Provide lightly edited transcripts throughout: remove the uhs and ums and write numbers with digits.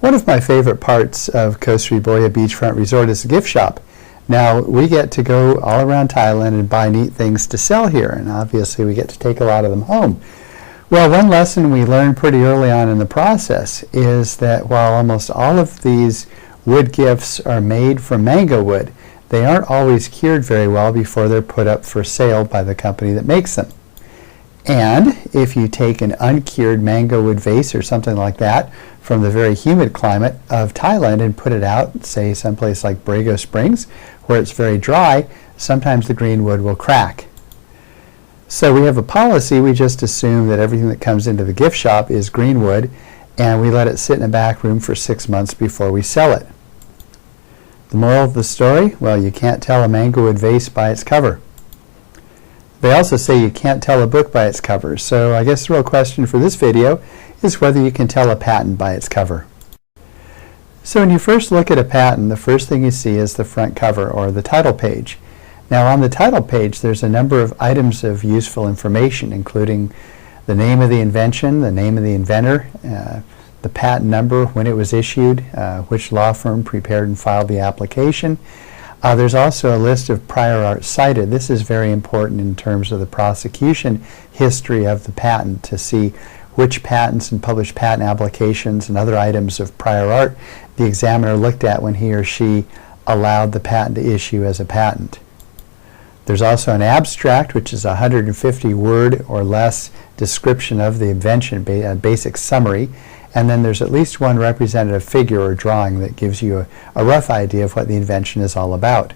One of my favorite parts of Koh Sriboya Beachfront Resort is the gift shop. Now, we get to go all around Thailand and buy neat things to sell here, and obviously we get to take a lot of them home. Well, one lesson we learned pretty early on in the process is that while almost all of these wood gifts are made from mango wood, they aren't always cured very well before they're put up for sale by the company that makes them. And if you take an uncured mango wood vase or something like that from the very humid climate of Thailand and put it out, say someplace like Brago Springs, where it's very dry, sometimes the green wood will crack. So we have a policy, we just assume that everything that comes into the gift shop is green wood, and we let it sit in a back room for 6 months before we sell it. The moral of the story? Well, you can't tell a mango wood vase by its cover. They also say you can't tell a book by its cover, so I guess the real question for this video is whether you can tell a patent by its cover. So when you first look at a patent, the first thing you see is the front cover, or the title page. Now on the title page there's a number of items of useful information, including the name of the invention, the name of the inventor, the patent number, when it was issued, which law firm prepared and filed the application. There's also a list of prior art cited. This is very important in terms of the prosecution history of the patent, to see which patents and published patent applications and other items of prior art the examiner looked at when he or she allowed the patent to issue as a patent. There's also an abstract, which is a 150-word or less description of the invention, a basic summary. And then there's at least one representative figure or drawing that gives you a rough idea of what the invention is all about.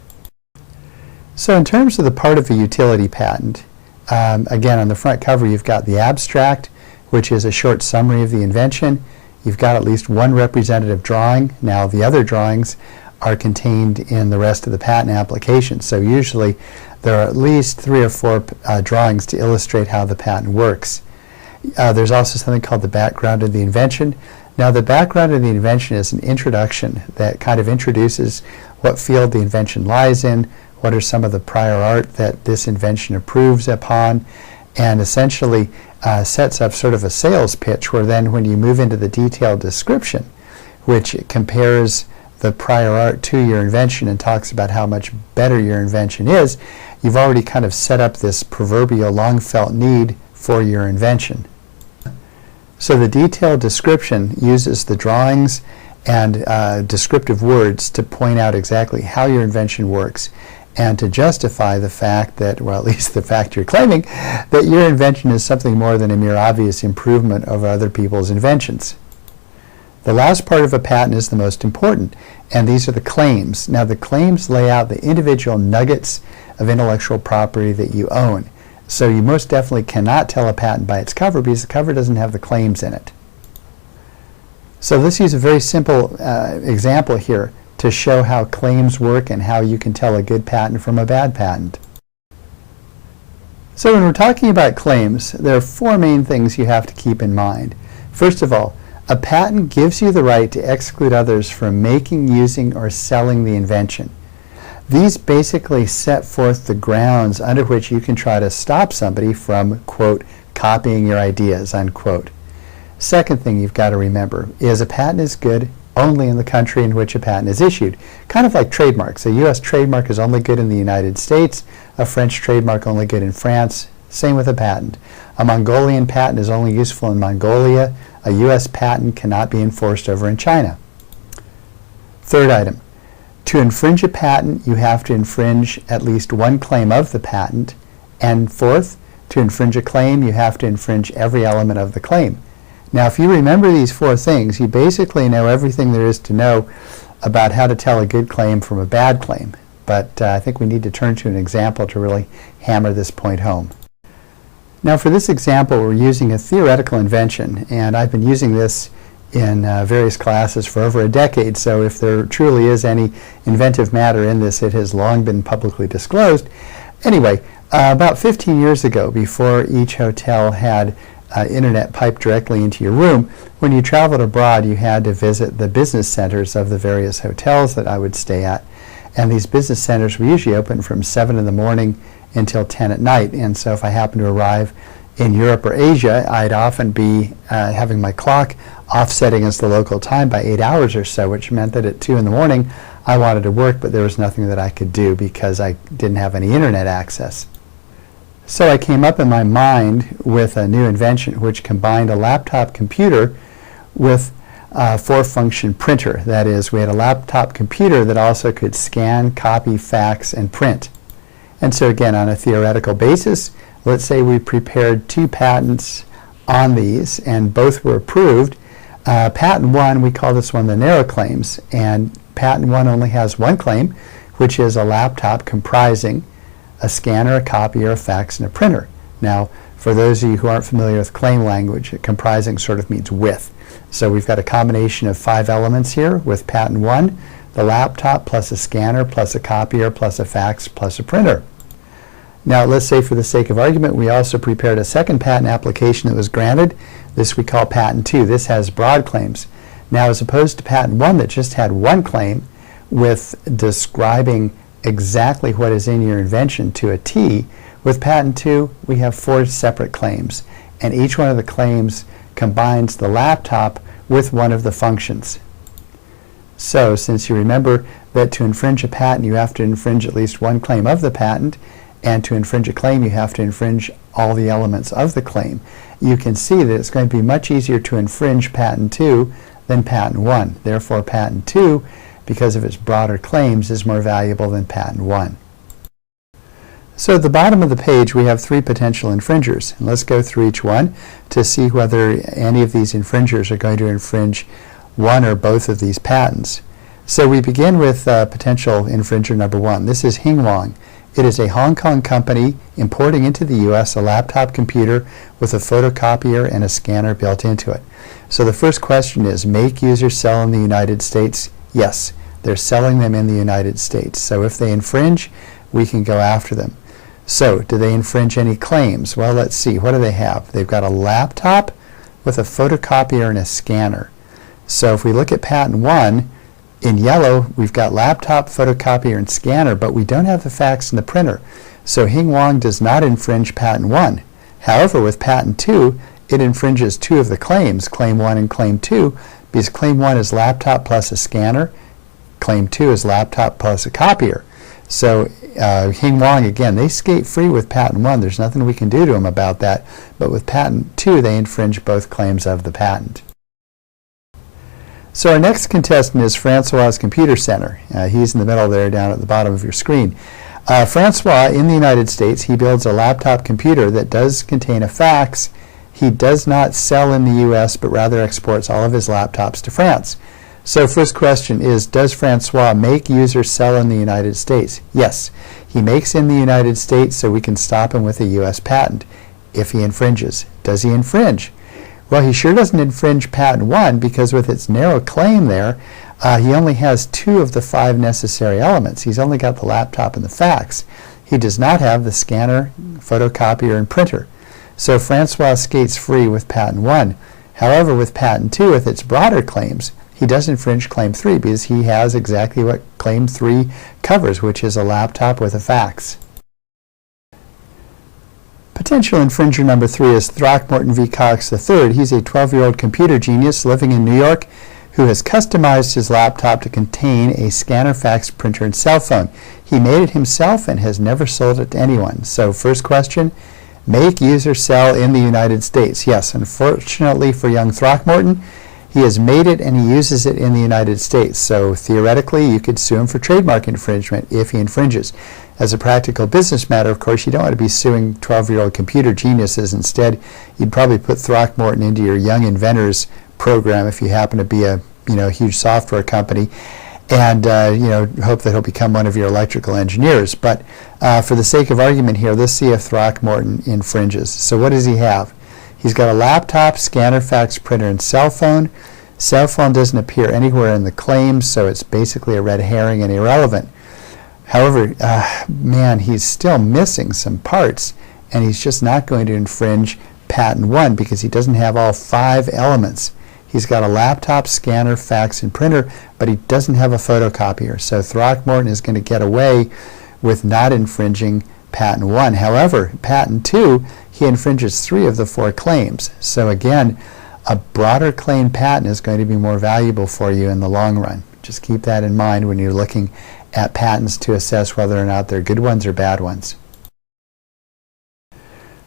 So in terms of the part of a utility patent, again, on the front cover you've got the abstract, which is a short summary of the invention. You've got at least one representative drawing. Now the other drawings are contained in the rest of the patent application. So usually there are at least 3 or 4 drawings to illustrate how the patent works. There's also something called the background of the invention. Now the background of the invention is an introduction that kind of introduces what field the invention lies in, what are some of the prior art that this invention improves upon, and essentially sets up sort of a sales pitch, where then when you move into the detailed description, which compares the prior art to your invention and talks about how much better your invention is, you've already kind of set up this proverbial long felt need for your invention. So the detailed description uses the drawings and descriptive words to point out exactly how your invention works and to justify the fact that, well, at least the fact you're claiming, that your invention is something more than a mere obvious improvement over other people's inventions. The last part of a patent is the most important, and these are the claims. Now the claims lay out the individual nuggets of intellectual property that you own. So you most definitely cannot tell a patent by its cover, because the cover doesn't have the claims in it. So let's use a very simple example here to show how claims work and how you can tell a good patent from a bad patent. So when we're talking about claims, there are 4 main things you have to keep in mind. First of all, a patent gives you the right to exclude others from making, using, or selling the invention. These basically set forth the grounds under which you can try to stop somebody from, quote, copying your ideas, unquote. Second thing you've got to remember is a patent is good only in the country in which a patent is issued. Kind of like trademarks. A U.S. trademark is only good in the United States, a French trademark only good in France. Same with a patent. A Mongolian patent is only useful in Mongolia. A U.S. patent cannot be enforced over in China. Third item. To infringe a patent, you have to infringe at least one claim of the patent. And fourth, to infringe a claim, you have to infringe every element of the claim. Now, if you remember these 4 things, you basically know everything there is to know about how to tell a good claim from a bad claim. But I think we need to turn to an example to really hammer this point home. Now, for this example, we're using a theoretical invention, and I've been using this in various classes for over a decade, so if there truly is any inventive matter in this, it has long been publicly disclosed. Anyway, about 15 years ago, before each hotel had internet piped directly into your room, when you traveled abroad, you had to visit the business centers of the various hotels that I would stay at. And these business centers were usually open from 7 in the morning until 10 at night. And so if I happened to arrive in Europe or Asia, I'd often be having my clock offset against the local time by 8 hours or so, which meant that at 2 in the morning I wanted to work, but there was nothing that I could do because I didn't have any internet access. So I came up in my mind with a new invention which combined a laptop computer with a 4-function printer. That is, we had a laptop computer that also could scan, copy, fax, and print. And so again, on a theoretical basis, let's say we prepared 2 patents on these and both were approved. Patent 1, we call this one the narrow claims, and Patent 1 only has one claim, which is a laptop comprising a scanner, a copier, a fax, and a printer. Now, for those of you who aren't familiar with claim language, comprising sort of means with. So we've got a combination of 5 elements here with Patent 1, the laptop plus a scanner plus a copier plus a fax plus a printer. Now, let's say for the sake of argument, we also prepared a second patent application that was granted. This we call Patent 2. This has broad claims. Now, as opposed to Patent 1 that just had one claim with describing exactly what is in your invention to a T, with Patent 2 we have 4 separate claims, and each one of the claims combines the laptop with one of the functions. So, since you remember that to infringe a patent you have to infringe at least one claim of the patent, and to infringe a claim you have to infringe all the elements of the claim, you can see that it's going to be much easier to infringe Patent 2 than Patent 1. Therefore, Patent 2, because of its broader claims, is more valuable than Patent 1. So at the bottom of the page we have 3 potential infringers, and let's go through each one to see whether any of these infringers are going to infringe one or both of these patents. So we begin with potential infringer number 1. This is Hanscom. It is a Hong Kong company importing into the U.S. a laptop computer with a photocopier and a scanner built into it. So the first question is, make, use, or sell in the United States? Yes, they're selling them in the United States. So if they infringe, we can go after them. So do they infringe any claims? Well, let's see. What do they have? They've got a laptop with a photocopier and a scanner. So if we look at Patent 1, in yellow, we've got laptop, photocopier, and scanner, but we don't have the fax and the printer. So Hanscom does not infringe Patent 1. However, with Patent 2, it infringes 2 of the claims, Claim 1 and Claim 2, because Claim 1 is laptop plus a scanner, Claim 2 is laptop plus a copier. So Hanscom, again, they skate free with Patent 1. There's nothing we can do to them about that. But with Patent 2, they infringe both claims of the patent. So our next contestant is Francois' Computer Center. He's in the middle there down at the bottom of your screen. Francois, in the United States, he builds a laptop computer that does contain a fax. He does not sell in the U.S., but rather exports all of his laptops to France. So first question is, does Francois make, use, or sell in the United States? Yes. He makes in the United States, so we can stop him with a U.S. patent if he infringes. Does he infringe? Well, he sure doesn't infringe Patent 1 because with its narrow claim there, he only has 2 of the 5 necessary elements. He's only got the laptop and the fax. He does not have the scanner, photocopier, and printer. So Francois skates free with Patent 1. However, with Patent 2, with its broader claims, he does infringe Claim 3 because he has exactly what Claim 3 covers, which is a laptop with a fax. Potential infringer number 3 is Throckmorton v. Cox III. He's a 12-year-old computer genius living in New York who has customized his laptop to contain a scanner, fax, printer, and cell phone. He made it himself and has never sold it to anyone. So first question, make, use, or sell in the United States? Yes, unfortunately for young Throckmorton, he has made it and he uses it in the United States. So theoretically, you could sue him for trademark infringement if he infringes. As a practical business matter, of course, you don't want to be suing 12-year-old computer geniuses. Instead, you'd probably put Throckmorton into your Young Inventors program if you happen to be a huge software company, and hope that he'll become one of your electrical engineers. But for the sake of argument here, let's see if Throckmorton infringes. So what does he have? He's got a laptop, scanner, fax, printer, and cell phone. Cell phone doesn't appear anywhere in the claims, so it's basically a red herring and irrelevant. However, he's still missing some parts, and he's just not going to infringe Patent 1 because he doesn't have all 5 elements. He's got a laptop, scanner, fax, and printer, but he doesn't have a photocopier. So Throckmorton is going to get away with not infringing patent 1. However, patent 2, he infringes 3 of the 4 claims. So again, a broader claim patent is going to be more valuable for you in the long run. Just keep that in mind when you're looking at patents to assess whether or not they're good ones or bad ones.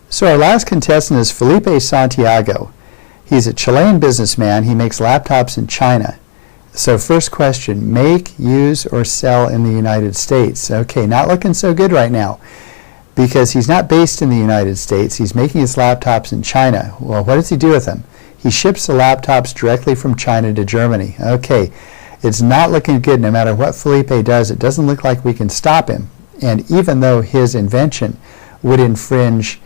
So our last contestant is Felipe Santiago. He's a Chilean businessman. He makes laptops in China. So first question, make, use, or sell in the United States? Okay, not looking so good right now because he's not based in the United States. He's making his laptops in China. Well, what does he do with them? He ships the laptops directly from China to Germany. Okay, it's not looking good no matter what Felipe does. It doesn't look like we can stop him. And even though his invention would infringe,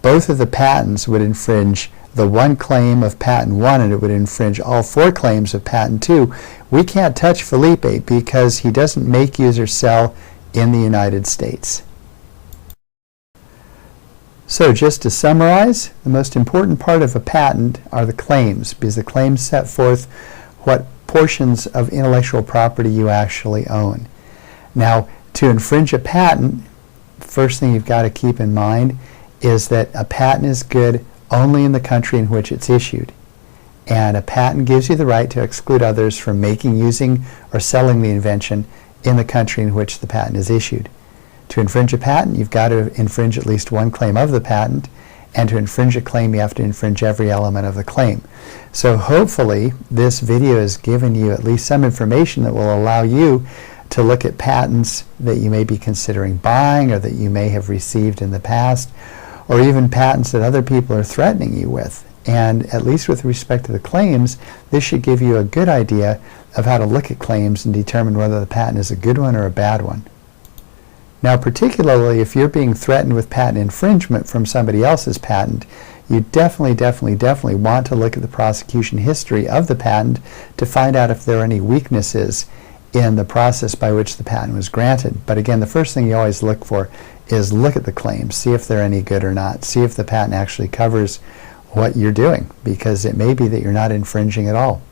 both of the patents would infringe the 1 claim of patent 1 and it would infringe all 4 claims of patent 2, we can't touch Felipe because he doesn't make, use, or sell in the United States. So just to summarize, the most important part of a patent are the claims, because the claims set forth what portions of intellectual property you actually own. Now, to infringe a patent, the first thing you've got to keep in mind is that a patent is good only in the country in which it's issued. And a patent gives you the right to exclude others from making, using, or selling the invention in the country in which the patent is issued. To infringe a patent, you've got to infringe at least 1 claim of the patent, and to infringe a claim, you have to infringe every element of the claim. So hopefully, this video has given you at least some information that will allow you to look at patents that you may be considering buying or that you may have received in the past, or even patents that other people are threatening you with. And at least with respect to the claims, this should give you a good idea of how to look at claims and determine whether the patent is a good one or a bad one. Now, particularly if you're being threatened with patent infringement from somebody else's patent, you definitely want to look at the prosecution history of the patent to find out if there are any weaknesses in the process by which the patent was granted. But again, the first thing you always look for is look at the claims, see if they're any good or not, see if the patent actually covers what you're doing, because it may be that you're not infringing at all.